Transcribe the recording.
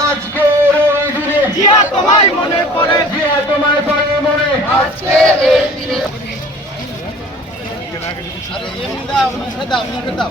আজকের এই দিনে জিয়া তোমায় মনে। পড়ে জিয়া তোমার পরে মনে দাও দাও দাও।